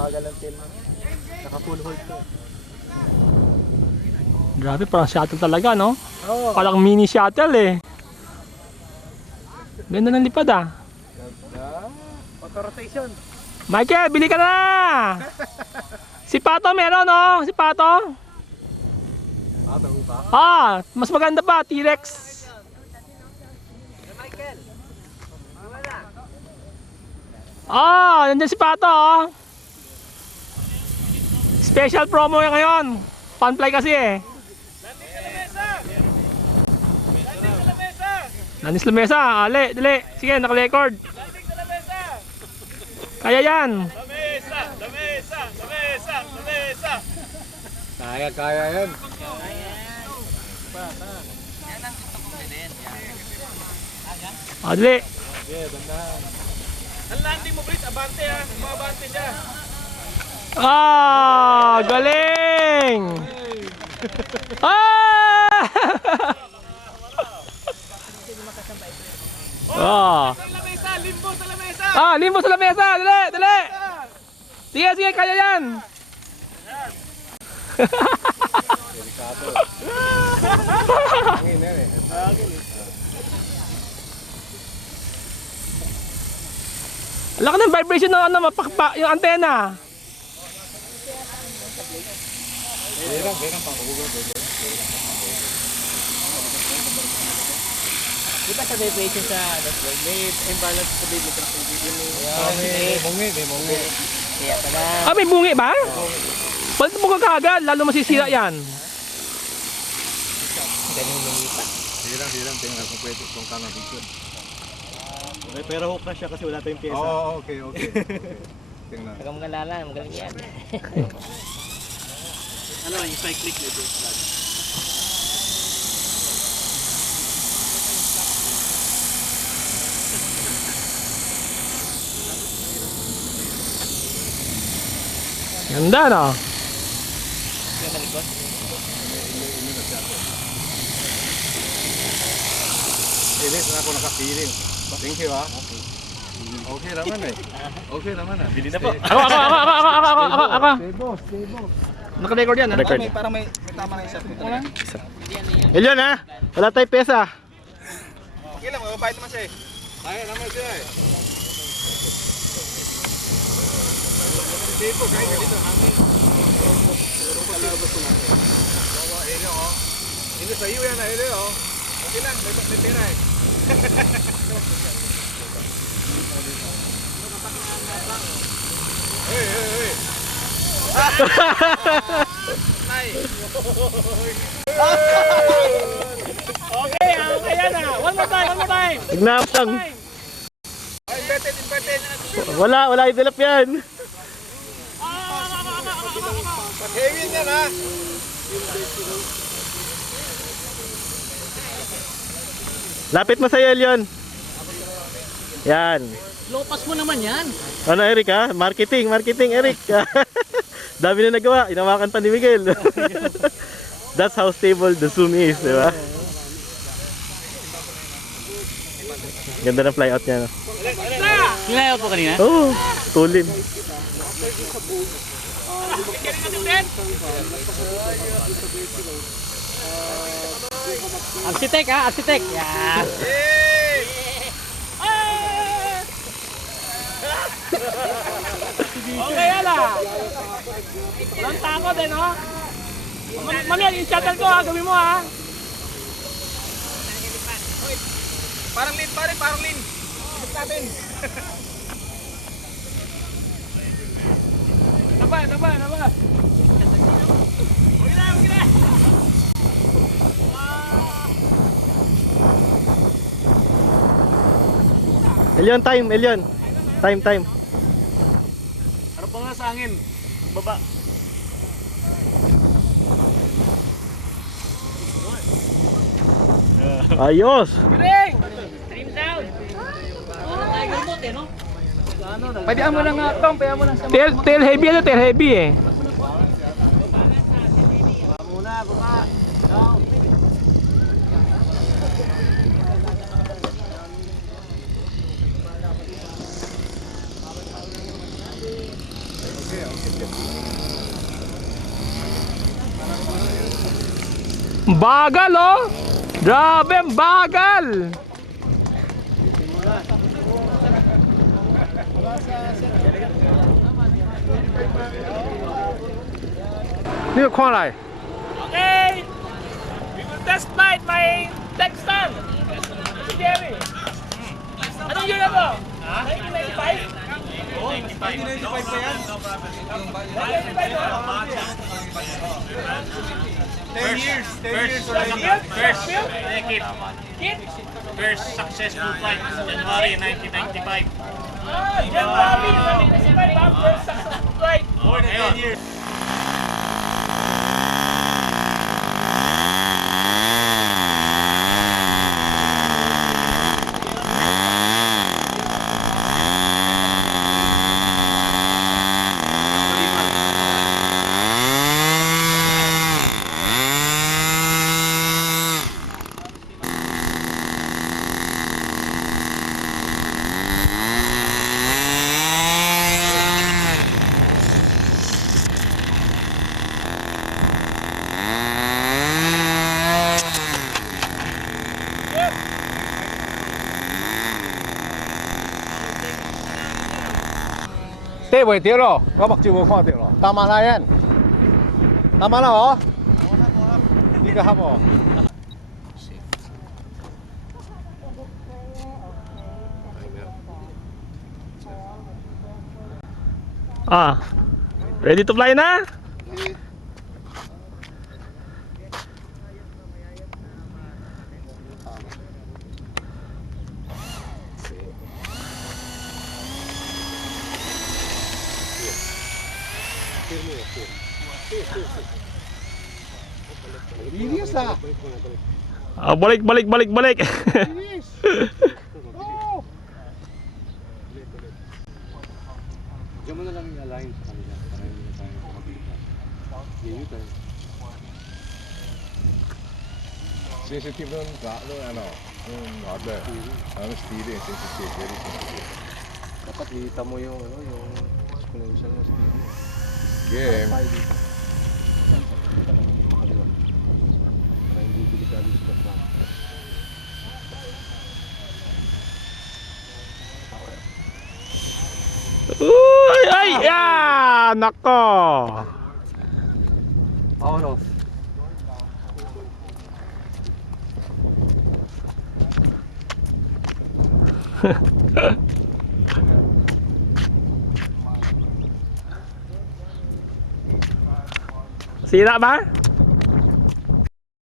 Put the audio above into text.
Bagal ang tail mo. Naka full hold to. Grabe, parang shuttle talaga, no? Oo. Parang mini shuttle eh. Ganda ng lipad ah. Auto rotation. Michael, bili ka na! Si Pato meron, no? Si Pato. Ah, mas maganda pa, T-Rex. Ah, nandiyan si Pato, oh. Special promo yan ngayon. Funfly kasi eh. Landing sa lamesa. Ale, dali. Sige, naka-record. Kaya yan. Kaya yan. Ah, dali. Okay, dandahan. Ang landing mo, Brit, abante ha. Umabante siya. Ah, galing. Ah! Ah. Sa lamesa, limbo sa lamesa. Ah, limbo sa lamesa. Dali, dali. Sige, sige, kaya yan. Hangin yan eh. Ang laki ng vibration ng ano, yung antena. Berang pang kugulo. Di ba sa vibration sa dashboard, may imbalance sa vibration sa video mo. May mungi. Kaya pala. Ah, may bungi ba? Ba't mo ka kaagad? Lalo masisira yan. Ganun lumipat. Hirang. Tingnan kung pwede kung kama picture. Pero hook na siya kasi wala tayong pyesa. Oo, okay. Tingnan. Pagka mga lala, magaling yan. Ano yung cyclic nito? Ganda, no? Yung malikot. Ilis na ako nakapiling. Thank you ah. Okay naman eh. Okay naman ah. Bili na po. Ako. Stay boss. Naka-record yan, ha? Record. Parang may tama na isa. Elyon ha? Wala tayong pyesa. Okay lang, mababait naman siya eh. Kaya naman siya eh. Stay boss, kaya dito. Hangin. Pero palabas ko lang. Bawa area oh. Hindi sa iyo yan ah, area oh. Okay lang, may pera eh. Hey. Okay yan, ha? One more time. Ignapang. Inverted. Wala idilap yan. Heavy yan ha. Lapit mo sa'yo, Elyon. Yan. Lopas mo naman yan. Ano, Eric ha? Marketing, Eric. Dami na nagawa. Inawakan pa ni Miguel. That's how stable the Zoom is, di ba? Ganda ng flyout niya. No? Sinayaw po kanina? Oh, tulin. Arsitek ha, arsitek. Yeah. Okay, ala. Walang takot eh, no? Mali, yung shuttle ko, ha? Gawin mo, ha? Parang lean pare, parang lean. Ikot natin. Naba. Huwag na. Elyon, time. Ano pa nga sa hangin? Baba. Ayos! Galing! Trim down. Tiger boat eh, no? Pwede mo lang nga, Tom. Pwede mo lang sa... Tail heavy ano? Tail heavy eh. Muna, baba. Down. Bagal oh! Grabe, ang bagal! Okay! We will test flight my Texan! Si Jerry! Anong year na to? 1995? 1995 pa yan. 10 years already. First successful flight, January 1995. January 1995 ang first successful flight. More than 10 years.跌袂着咯，我目睭无看到咯。大马来人，大马啦哦，呢個黑喎。 Ah, ready to fly na? Bilis ah. Ah, balik. Diyan mo na lang i-align sa kanila para hindi na tayo makabita. Yun tayo. Sensitive nun, ano, yung hardware. Ano, steering, sensitive, very sensitive. Dapat hita mo yung ano, yung exponential na steering. Game. Para hindi delikado sa bata. Uy, ay, ya, nako. Power off. Sira ba?